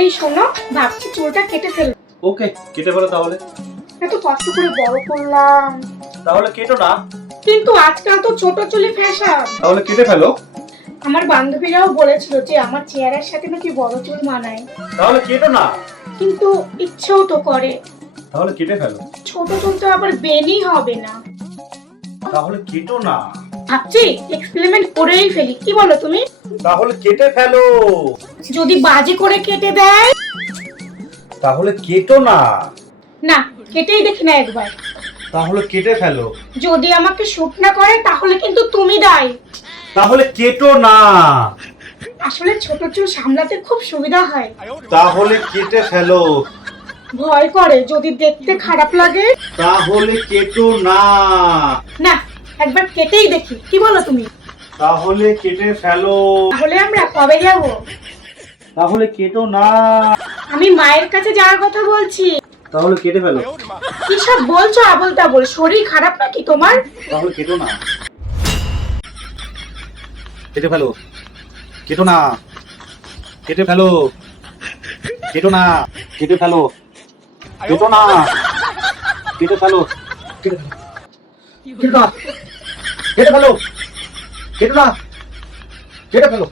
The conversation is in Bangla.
এই শোনো, ভাবছি চুলটা কেটে ফেলবো। ওকে, কেটে ফেলো তাহলে। এত কষ্ট করে বড় করলাম, তাহলে কেটো না। কিন্তু আজকাল তো ছোট চুলে ফ্যাশন। তাহলে কেটে ফেলো। আমার বান্ধবীরাও বলেছিল যে আমার চেহারার সাথে নাকি বড় চুল মানায়, তাহলে কেটো না। কিন্তু ইচ্ছেও তো করে। তাহলে কেটে ফেলো। ছোট চুল তো আবার বেনি হবে না। তাহলে কেটো না। ভাবছি এক্সপেরিমেন্ট করেই ফেলি, কি বলো তুমি? তাহলে কেটে ফেলো। যদি বাজে করে কেটে দেয়? তাহলে কেটো না। না, কেটেই দেখি না একবার। তাহলে কেটে ফেলো। যদি আমাকে শুট না করে তাহলে কিন্তু তুমি দায়ী। তাহলে কেটো না। আসলে ছোট চুল সামলাতে খুব সুবিধা হয়। তাহলে কেটে ফেলো। ভয় করে যদি দেখতে খারাপ লাগে। তাহলে কেটো না। না, একবার কেটেই দেখি, কি বলো তুমি? তাহলে কেটে ফেলো। তাহলে আমরা কবে যাব? তাহলে কেটো না। আমি মায়ের কাছে যাওয়ার কথা বলছি। তাহলে কেটে ফেলো। কি সব বলছো আবোল তাবোল? শরীর খারাপ নাকি তোমার? তাহলে কেটো না। কেটে ফেলো। কেটো না। কেটে ফেলো। কেটো না। কেটে ফেলো। কেটো না। কেটে ফেলো। কেটে ফেলো। কেটো না। কেটে ফেলো। কেটো না। কেটে ফেলো।